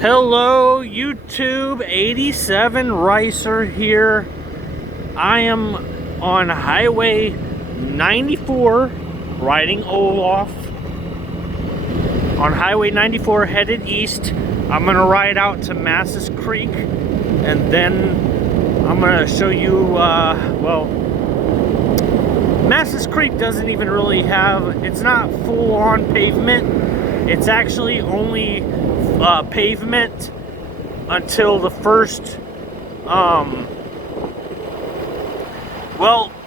Hello YouTube, 87 Ricer here. I am on Highway 94 riding Olaf. On Highway 94 headed east. I'm going to ride out to Massas Creek and then I'm going to show you, Massas Creek doesn't even really have, it's not full on pavement. It's actually only pavement until the first,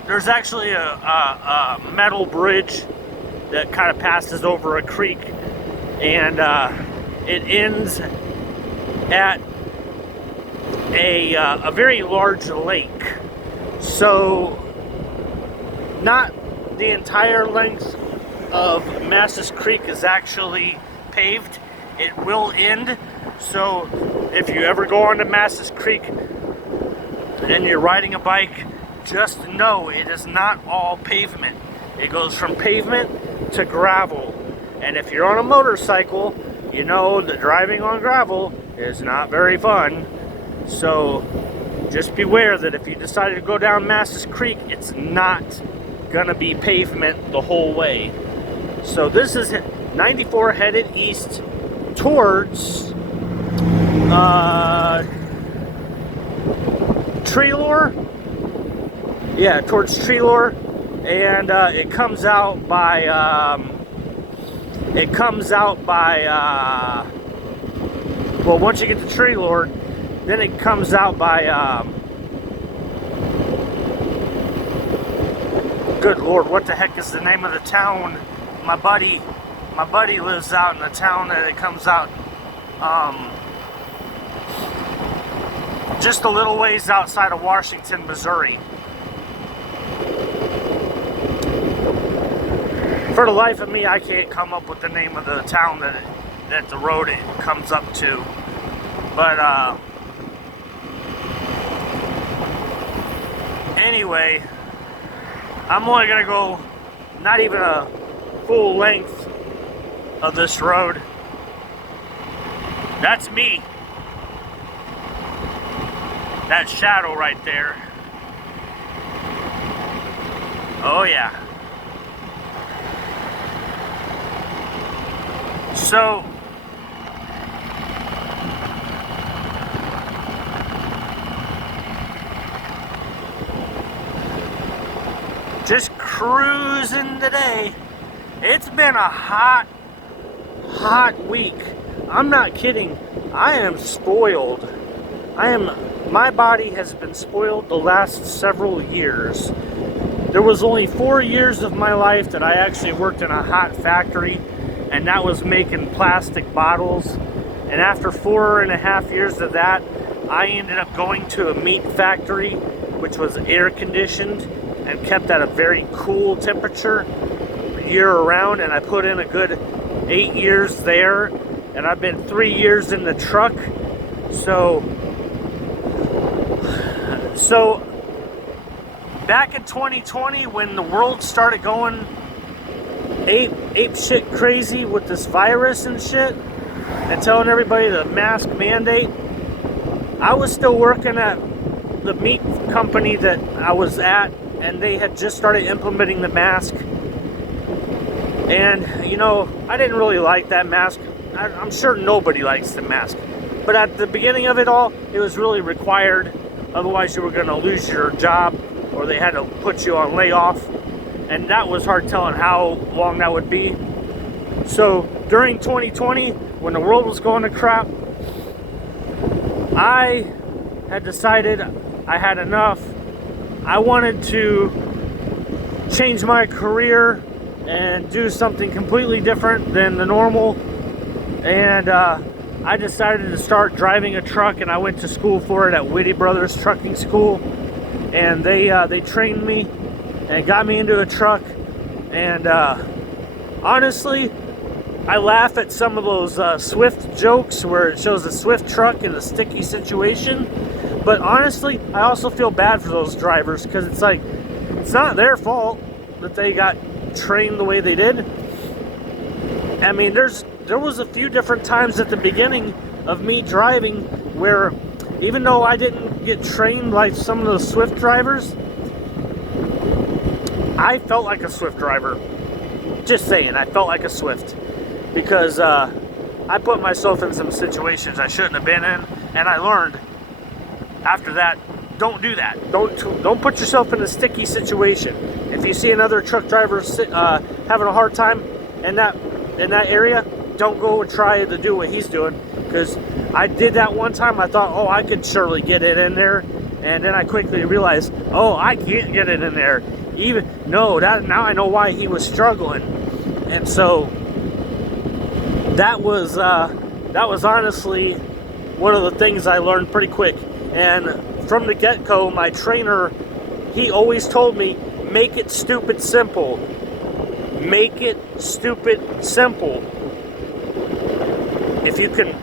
there's actually a metal bridge that kind of passes over a creek, and it ends at a very large lake. So not the entire length of Massas Creek is actually paved. It will end. So if you ever go onto Massas Creek and you're riding a bike, just know it is not all pavement. It goes from pavement to gravel. And if you're on a motorcycle, you know that driving on gravel is not very fun. So just beware that if you decided to go down Massas Creek, it's not gonna be pavement the whole way. So this is 94 headed east towards Treelor. Yeah, towards Treelor, and it comes out by well, once you get to Treelor, then it comes out by good Lord, what the heck is the name of the town? My buddy lives out in the town that it comes out just a little ways outside of Washington, Missouri. For the life of me, I can't come up with the name of the town that the road it comes up to. But anyway, I'm only gonna go not even a full length of this road. That's me. That shadow right there. Oh yeah. So just cruising today. It's been a hot week. I'm not kidding. I am spoiled. My body has been spoiled the last several years. There was only 4 years of my life that I actually worked in a hot factory, and that was making plastic bottles. And after 4.5 years of that, I ended up going to a meat factory, which was air conditioned and kept at a very cool temperature year around, and I put in a good 8 years there, and I've been 3 years in the truck. So back in 2020, when the world started going ape shit crazy with this virus and shit, and telling everybody the mask mandate, I was still working at the meat company that I was at, and they had just started implementing the mask. And you know, I didn't really like that mask. I'm sure nobody likes the mask, but at the beginning of it all, it was really required. Otherwise you were going to lose your job, or they had to put you on layoff, and that was hard telling how long that would be. So during 2020, when the world was going to crap, I had decided I had enough. I wanted to change my career and do something completely different than the normal, and I decided to start driving a truck, and I went to school for it at Whitty Brothers Trucking School, and they trained me and got me into a truck. And honestly, I laugh at some of those Swift jokes where it shows a Swift truck in a sticky situation, but honestly, I also feel bad for those drivers, because it's like, it's not their fault that they got trained the way they did. I mean, there was a few different times at the beginning of me driving where, even though I didn't get trained like some of the Swift drivers, I felt like a Swift driver. Just saying, I felt like a Swift. Because I put myself in some situations I shouldn't have been in, and I learned after that, don't do that. Don't put yourself in a sticky situation. If you see another truck driver having a hard time in that area, don't go and try to do what he's doing. Because I did that one time. I thought, oh, I could surely get it in there, and then I quickly realized, oh, I can't get it in there. Now I know why he was struggling, and so that was honestly one of the things I learned pretty quick. And from the get-go, my trainer, he always told me, make it stupid simple. Make it stupid simple. If you can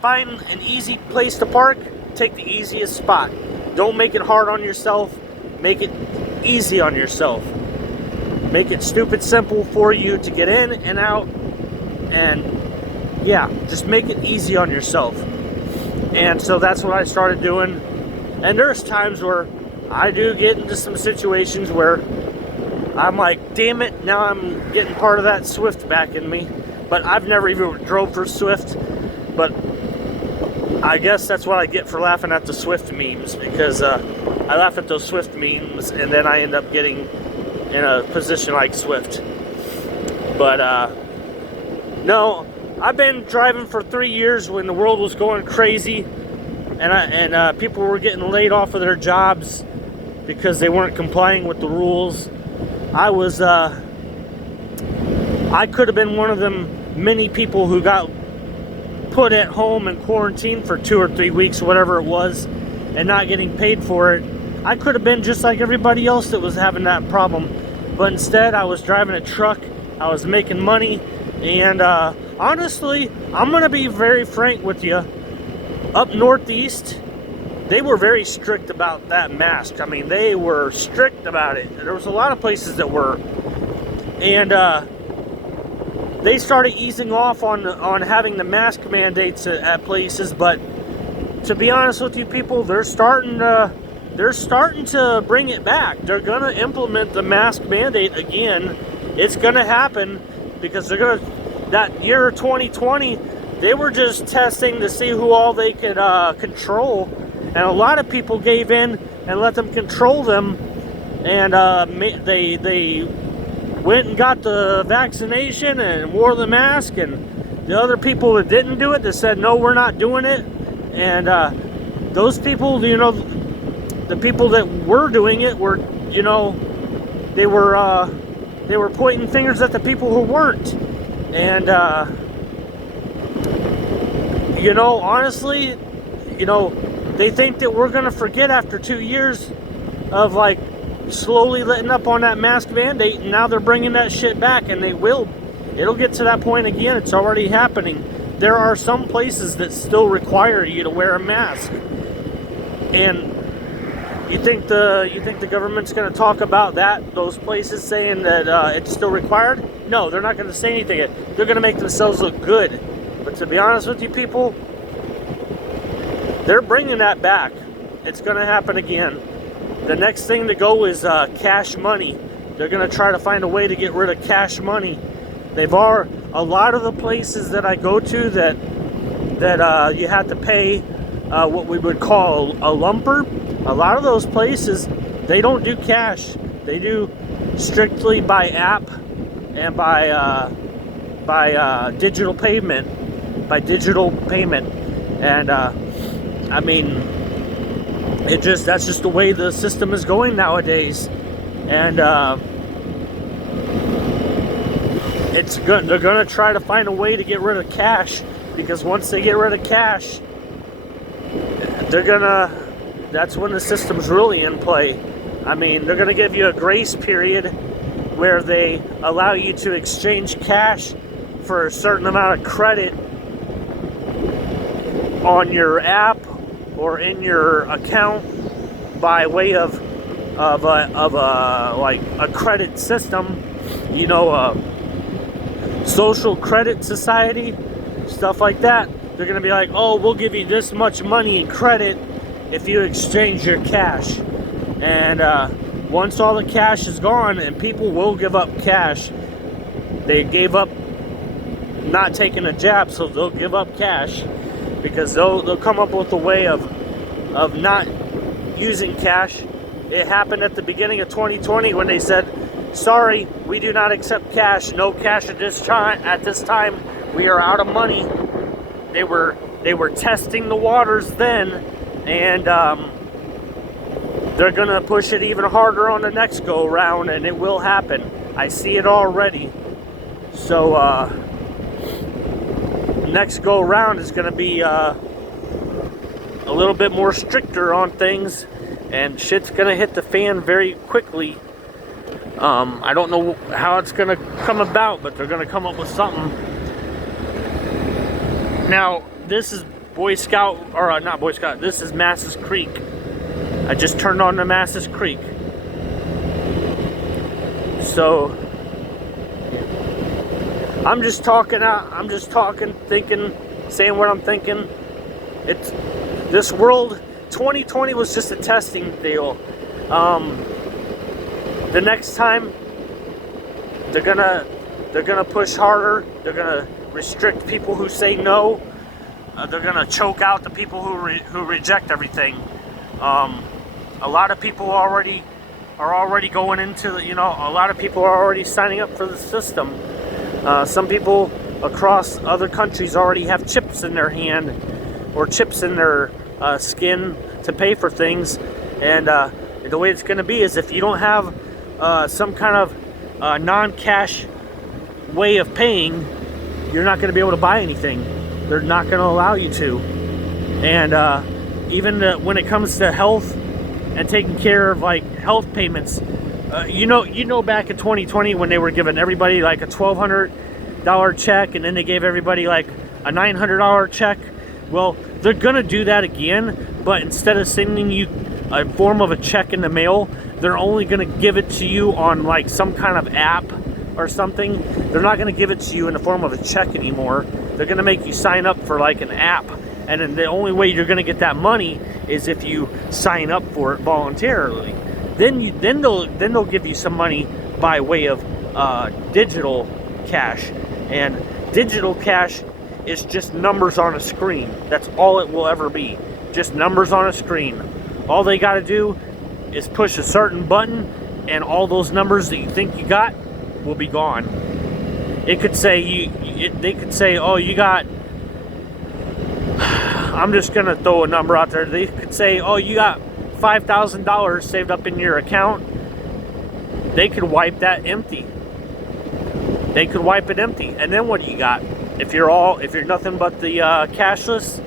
find an easy place to park, take the easiest spot. Don't make it hard on yourself. Make it easy on yourself. Make it stupid simple for you to get in and out. And yeah, just make it easy on yourself. And so that's what I started doing. And there's times where I do get into some situations where I'm like, damn it, now I'm getting part of that Swift back in me. But I've never even drove for Swift. But I guess that's what I get for laughing at the Swift memes, because I laugh at those Swift memes and then I end up getting in a position like Swift. But no, I've been driving for 3 years when the world was going crazy, and people were getting laid off of their jobs because they weren't complying with the rules. I could have been one of them many people who got put at home and quarantined for 2 or 3 weeks, whatever it was, and not getting paid for it. I could have been just like everybody else that was having that problem, but instead I was driving a truck, I was making money, and honestly, I'm going to be very frank with you. Up northeast, they were very strict about that mask. I mean, they were strict about it. There was a lot of places that were. And they started easing off on having the mask mandates at places. But to be honest with you people, they're starting to bring it back. They're going to implement the mask mandate again. It's going to happen because they're going to, that year 2020, they were just testing to see who all they could control, and a lot of people gave in and let them control them, and they went and got the vaccination and wore the mask, and the other people that didn't do it, that said no, we're not doing it, and those people, you know, the people that were doing it were, you know, they were pointing fingers at the people who weren't. And you know, honestly, you know, they think that we're gonna forget after 2 years of like slowly letting up on that mask mandate, and now they're bringing that shit back, and they will. It'll get to that point again. It's already happening. There are some places that still require you to wear a mask, and you think the government's going to talk about that? Those places saying that it's still required? No, they're not going to say anything. They're going to make themselves look good. But to be honest with you people, they're bringing that back. It's going to happen again. The next thing to go is cash money. They're going to try to find a way to get rid of cash money. A lot of the places that I go to that you have to pay what we would call a lumper. A lot of those places, they don't do cash. They do strictly by app and by digital payment. And I mean, that's just the way the system is going nowadays. And they're gonna try to find a way to get rid of cash, because once they get rid of cash, that's when the system's really in play. I mean, they're going to give you a grace period where they allow you to exchange cash for a certain amount of credit on your app or in your account by way of like a credit system, you know, a social credit society, stuff like that. they're going to be like, oh, we'll give you this much money in credit if you exchange your cash. And once all the cash is gone, and people will give up cash, they gave up not taking a jab, so they'll give up cash, because they'll come up with a way of not using cash. It happened at the beginning of 2020 when they said, sorry, we do not accept cash, no cash at this time, we are out of money. They were testing the waters then, and they're gonna push it even harder on the next go round, and it will happen. I see it already. So next go round is gonna be a little bit more stricter on things, and shit's gonna hit the fan very quickly. I don't know how it's gonna come about, but they're gonna come up with something. Now, this is Boy Scout, or not Boy Scout, this is Massas Creek. I just turned on to Massas Creek. So, I'm just talking, thinking, saying what I'm thinking. It's, this world, 2020 was just a testing deal. The next time, they're gonna push harder. Are gonna restrict people who say no. They're gonna choke out the people who reject everything. A lot of people are already going into, a lot of people are already signing up for the system. Some people across other countries already have chips in their hand or chips in their skin to pay for things. And the way it's going to be is if you don't have some kind of non-cash way of paying, you're not going to be able to buy anything. They're not going to allow you to. And even when it comes to health and taking care of like health payments, you know back in 2020 when they were giving everybody like a $1,200 check, and then they gave everybody like a $900 check. Well, they're gonna do that again, but instead of sending you a form of a check in the mail, they're only gonna give it to you on like some kind of app or something. They're not gonna give it to you in the form of a check anymore. They're gonna make you sign up for like an app, and then the only way you're gonna get that money is if you sign up for it voluntarily. Then they'll give you some money by way of digital cash, and digital cash is just numbers on a screen. That's all it will ever be, just numbers on a screen. All they got to do is push a certain button, and all those numbers that you think you got will be gone. It could say they could say, oh, you got, I'm just gonna throw a number out there. They could say, oh, you got $5,000 saved up in your account. They could wipe that empty. They could wipe it empty, and then what do you got? If you're nothing but the cashless,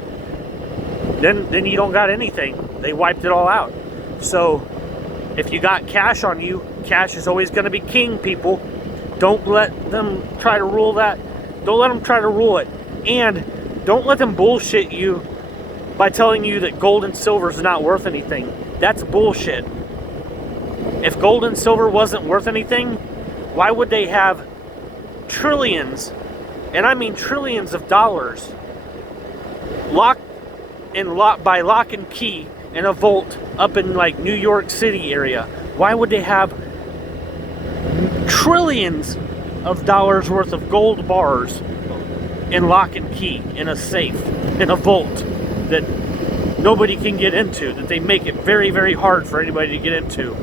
then you don't got anything. They wiped it all out. So if you got cash on you, cash is always going to be king, people. Don't let them try to rule that. Don't let them try to rule it, and don't let them bullshit you by telling you that gold and silver is not worth anything. That's bullshit. If gold and silver wasn't worth anything, why would they have trillions, and I mean trillions of dollars, by lock and key in a vault up in like New York City area? Why would they have trillions of dollars worth of gold bars in lock and key in a safe, in a vault that nobody can get into, that they make it very, very hard for anybody to get into?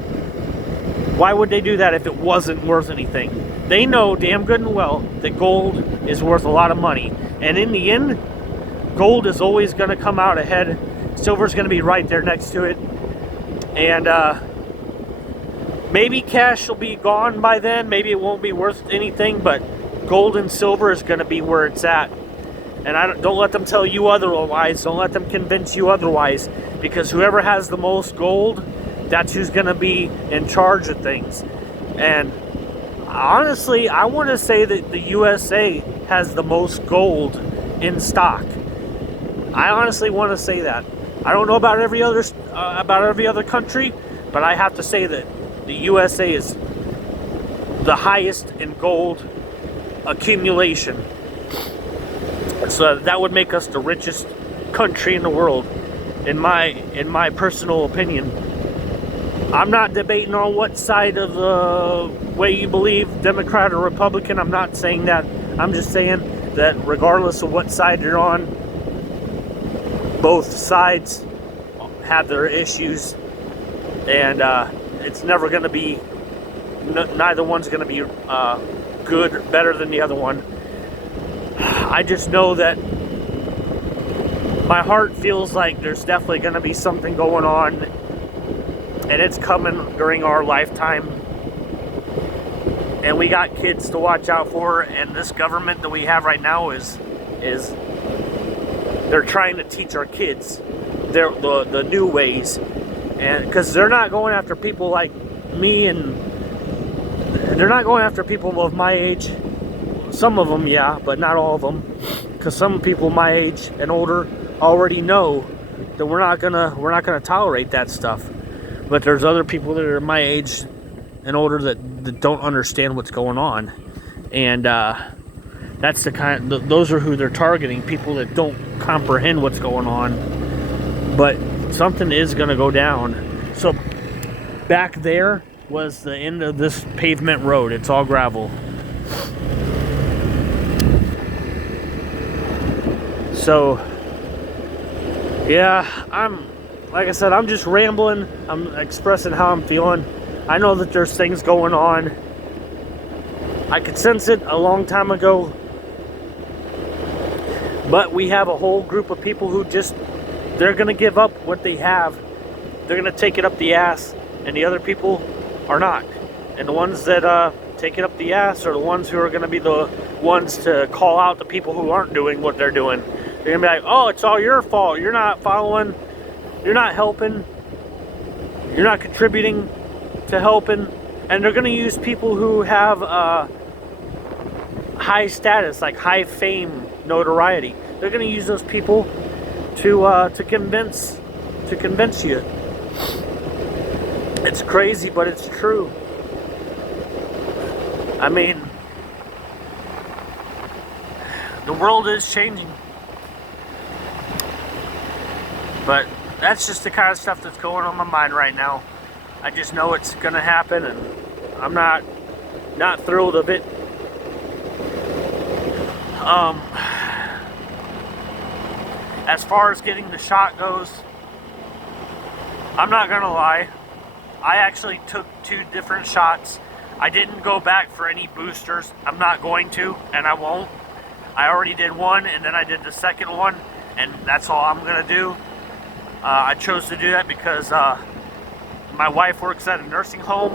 Why would they do that if it wasn't worth anything? They know damn good and well that gold is worth a lot of money, and in the end, gold is always going to come out ahead. Silver's going to be right there next to it, and maybe cash will be gone by then. Maybe it won't be worth anything, but gold and silver is going to be where it's at. And don't let them tell you otherwise. Don't let them convince you otherwise, because whoever has the most gold, that's who's going to be in charge of things. And honestly, I want to say that the USA has the most gold in stock. I honestly want to say that. I don't know about every other country, but I have to say that the USA is the highest in gold accumulation. So that would make us the richest country in the world, in my personal opinion. I'm not debating on what side of the way you believe, Democrat or Republican. I'm not saying that. I'm just saying that regardless of what side you're on, both sides have their issues, and it's never going to be, neither one's going to be good or better than the other one. I just know that my heart feels like there's definitely going to be something going on, and it's coming during our lifetime, and we got kids to watch out for. And this government that we have right now is they're trying to teach our kids the new ways, and because they're not going after people like me, and they're not going after people of my age. Some of them, yeah, but not all of them, because some people my age and older already know that we're not gonna tolerate that stuff. But there's other people that are my age and older that don't understand what's going on, and that's the kind. Those are who they're targeting. People that don't comprehend what's going on. But something is gonna go down. So back there was the end of this pavement road. It's all gravel. So yeah, like I said, I'm just rambling. I'm expressing how I'm feeling. I know that there's things going on. I could sense it a long time ago. But we have a whole group of people who they're going to give up what they have. They're going to take it up the ass. And the other people are not. And the ones that take it up the ass are the ones who are going to be the ones to call out the people who aren't doing what they're doing. They're going to be like, oh, it's all your fault. You're not following. You're not helping. You're not contributing to helping. And they're going to use people who have high status, like high fame, notoriety. They're going to use those people to convince you. It's crazy, but it's true. I mean, the world is changing. But that's just the kind of stuff that's going on my mind right now. I just know it's going to happen, and I'm not thrilled of it. As far as getting the shot goes, I'm not going to lie. I actually took 2 different shots. I didn't go back for any boosters. I'm not going to, and I won't. I already did one, and then I did the second one, and that's all I'm going to do. I chose to do that because my wife works at a nursing home,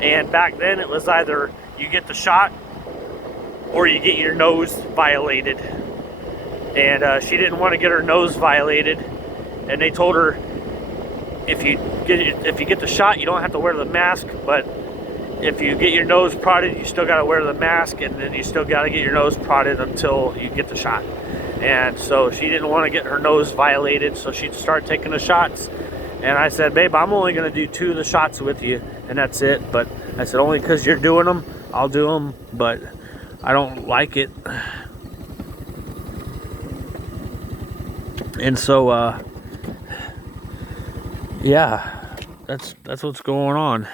and back then it was either you get the shot or you get your nose violated. And she didn't want to get her nose violated, and they told her if you get the shot, you don't have to wear the mask, but if you get your nose prodded, you still got to wear the mask, and then you still got to get your nose prodded until you get the shot. And so she didn't want to get her nose violated, so she'd start taking the shots. And I said, babe, I'm only going to do 2 of the shots with you, and that's it. But I said, only because you're doing them, I'll do them, but I don't like it. And so, yeah, that's what's going on.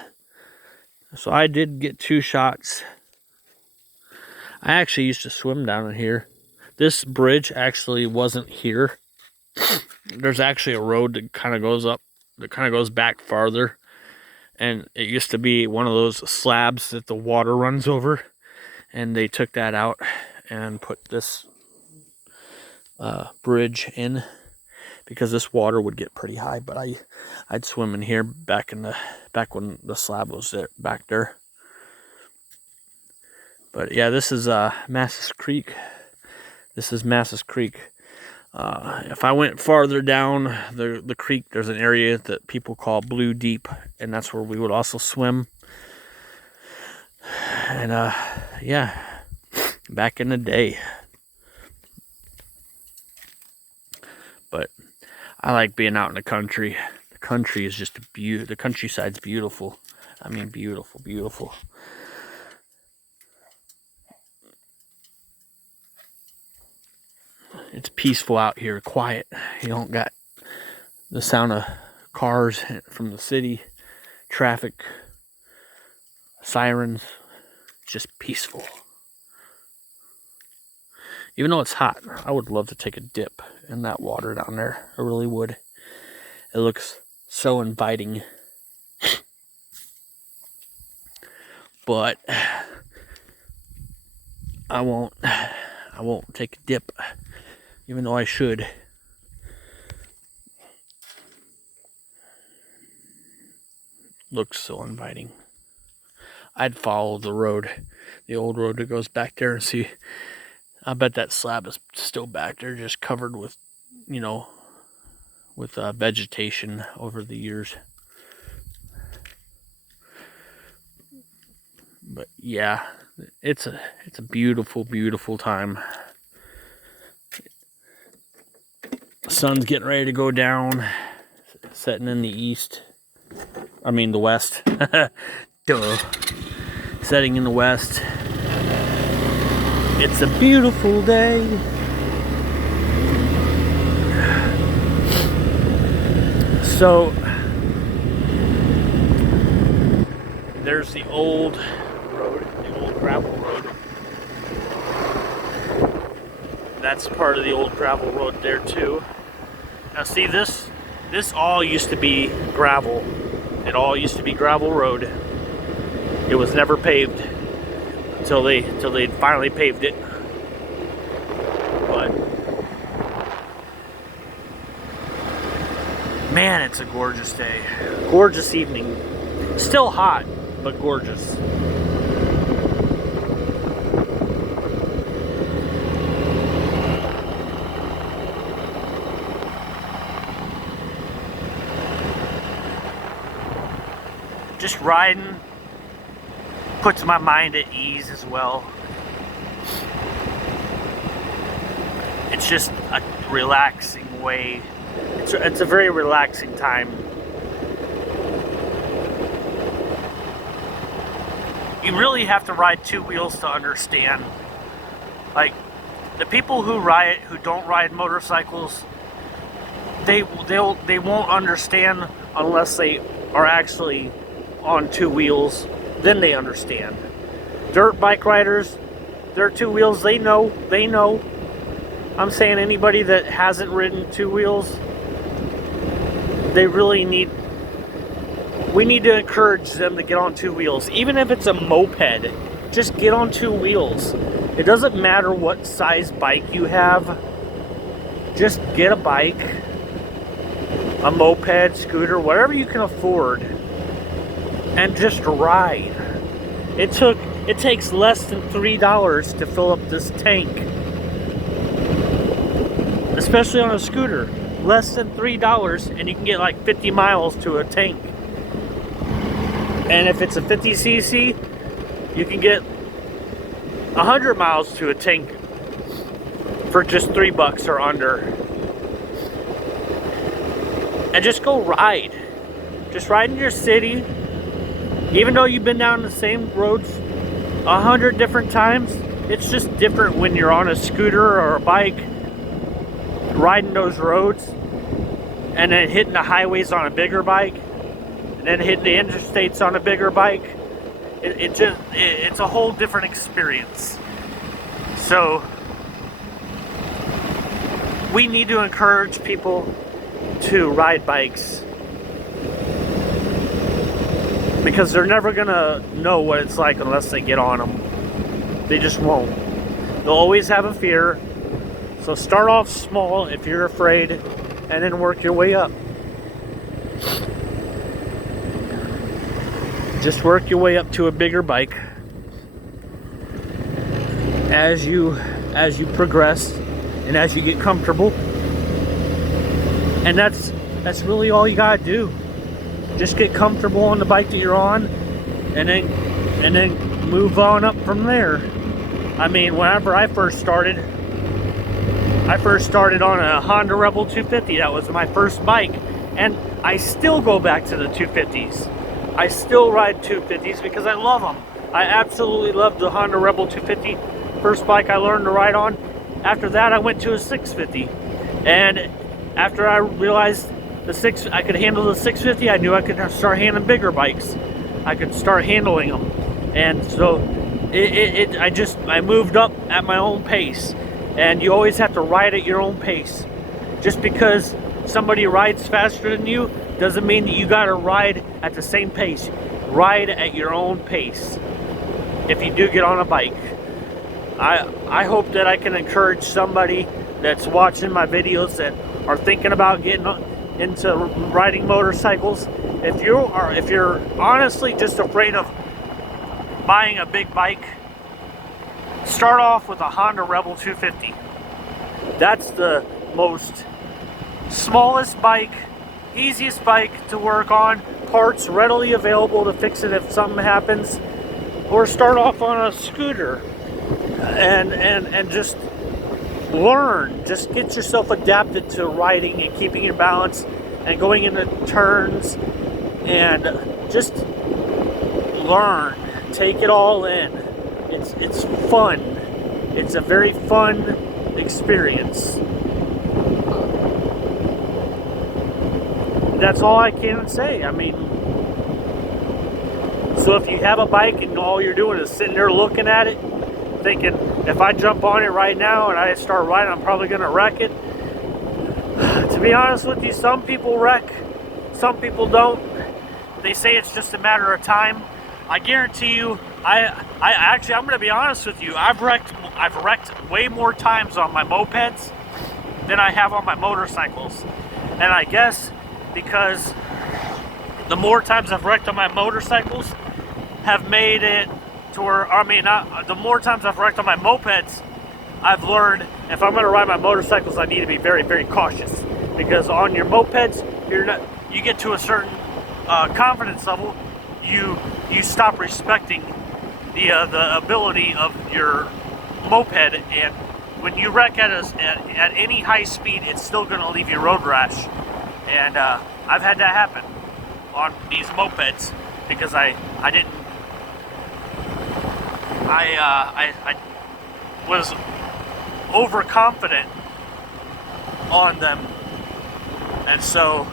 So I did get 2 shots. I actually used to swim down in here. This bridge actually wasn't here. There's actually a road that kind of goes up, that kind of goes back farther. And it used to be one of those slabs that the water runs over. And they took that out and put this bridge in, because this water would get pretty high. But I'd swim in here back when the slab was there, back there. But yeah, this is Massas Creek. This is Massas Creek. If I went farther down the creek, there's an area that people call Blue Deep, and that's where we would also swim. And yeah, back in the day. But I like being out in the country. The country is just the countryside's beautiful. I mean, beautiful, beautiful. It's peaceful out here, quiet. You don't got the sound of cars from the city, traffic, sirens. It's just peaceful. Even though it's hot, I would love to take a dip in that water down there. I really would. It looks so inviting. But I won't take a dip, even though I should. Looks so inviting. I'd follow the road, the old road that goes back there, and see. I bet that slab is still back there, just covered with, with vegetation over the years. But yeah, it's a beautiful, beautiful time. The sun's getting ready to go down, setting in the west. Duh. Setting in the west. It's a beautiful day. So there's the old road, the old gravel road. That's part of the old gravel road there too. Now see, this all used to be gravel. It all used to be gravel road. It was never paved until they finally paved it. But man, it's a gorgeous day. Gorgeous evening. Still hot, but gorgeous. Just riding puts my mind at ease as well. It's just a relaxing way. It's a very relaxing time. You really have to ride two wheels to understand. Like, the people who don't ride motorcycles, they won't understand unless they are actually on two wheels. Then they understand. Dirt bike riders, their two wheels, they know. I'm saying anybody that hasn't ridden two wheels, we need to encourage them to get on two wheels. Even if it's a moped, just get on two wheels. It doesn't matter what size bike you have. Just get a bike, a moped, scooter, whatever you can afford, and just ride. It takes less than $3 to fill up this tank. Especially on a scooter. Less than $3 and you can get like 50 miles to a tank. And if it's a 50cc, you can get 100 miles to a tank for just $3 or under. And just go ride. Just ride in your city. Even though you've been down the same roads 100 different times, it's just different when you're on a scooter or a bike, riding those roads, and then hitting the highways on a bigger bike, and then hitting the interstates on a bigger bike. It's a whole different experience. So we need to encourage people to ride bikes, because they're never gonna know what it's like unless they get on them. They just won't. They'll always have a fear. So start off small if you're afraid, and then work your way up. Just work your way up to a bigger bike as you progress and as you get comfortable. And that's really all you gotta do. Just get comfortable on the bike that you're on, and then move on up from there. I mean, whenever I first started on a Honda Rebel 250. That was my first bike, and I still go back to the 250s. I still ride 250s because I love them. I absolutely love the Honda Rebel 250. First bike I learned to ride on, After that, I went to a 650, and after I realized I could handle the 650, I knew I could start handling bigger bikes. I could start handling them, and so I moved up at my own pace. And you always have to ride at your own pace. Just because somebody rides faster than you doesn't mean that you gotta ride at the same pace. Ride at your own pace if you do get on a bike. I hope that I can encourage somebody that's watching my videos that are thinking about getting into riding motorcycles. If you're honestly just afraid of buying a big bike, start off with a Honda Rebel 250. That's the most smallest bike, easiest bike to work on, parts readily available to fix it if something happens. Or start off on a scooter and just learn. Just get yourself adapted to riding and keeping your balance and going into turns, and just learn. Take it all in. It's fun. It's a very fun experience. That's all I can say. I mean, so if you have a bike and all you're doing is sitting there looking at it, thinking, if I jump on it right now and I start riding, I'm probably going to wreck it. To be honest with you, some people wreck, some people don't. They say it's just a matter of time. I guarantee you, I'm going to be honest with you. I've wrecked way more times on my mopeds than I have on my motorcycles. And I guess because the more times I've wrecked on my motorcycles have made it to where, the more times I've wrecked on my mopeds, I've learned if I'm going to ride my motorcycles, I need to be very, very cautious. Because on your mopeds, you get to a certain confidence level, you stop respecting the ability of your moped, and when you wreck at any high speed, it's still going to leave you road rash. And I've had that happen on these mopeds because I was overconfident on them, and so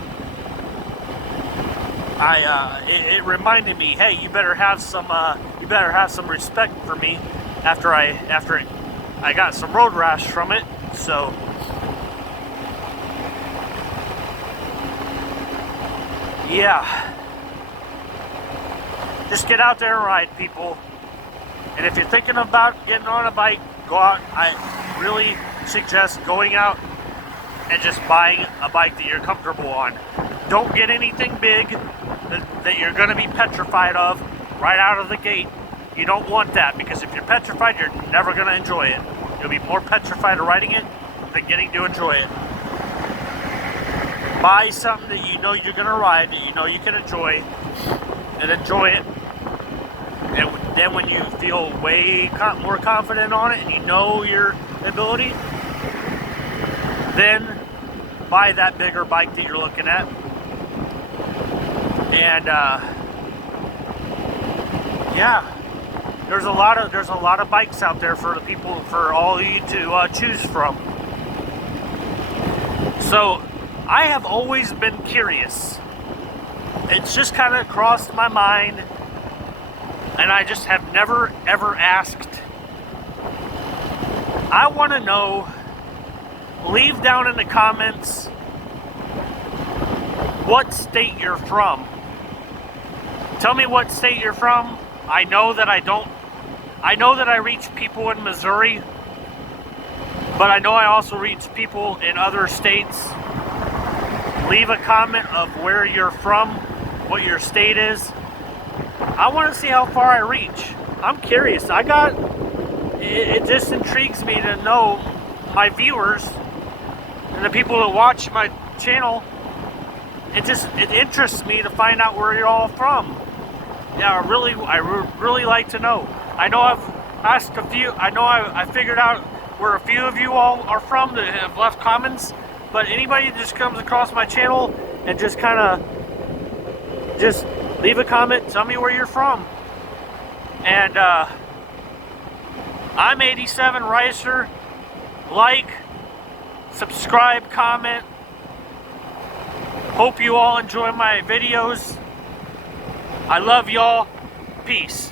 it reminded me, hey, you better have some respect for me after I got some road rash from it. So yeah, just get out there and ride, people. And if you're thinking about getting on a bike, go out. I really suggest going out and just buying a bike that you're comfortable on. Don't get anything big that you're going to be petrified of right out of the gate. You don't want that, because if you're petrified, you're never going to enjoy it. You'll be more petrified of riding it than getting to enjoy it. Buy something that you know you're going to ride, that you know you can enjoy, and enjoy it. And then when you feel way more confident on it and you know your ability, then buy that bigger bike that you're looking at. And yeah, there's a lot of bikes out there for the people, for all of you to choose from. So I have always been curious. It's just kind of crossed my mind, and I just have never ever asked. I want to know. Leave down in the comments what state you're from. Tell me what state you're from. I know that I reach people in Missouri, but I know I also reach people in other states. Leave a comment of where you're from, what your state is. I want to see how far I reach. I'm curious. It just intrigues me to know my viewers and the people that watch my channel. It interests me to find out where you're all from. Yeah, I really like to know. I know I've asked a few. I know I figured out where a few of you all are from that have left comments. But anybody that just comes across my channel and just kind of just leave a comment, tell me where you're from. And I'm 87 Ricer. like, subscribe, comment. Hope you all enjoy my videos. I love y'all. Peace.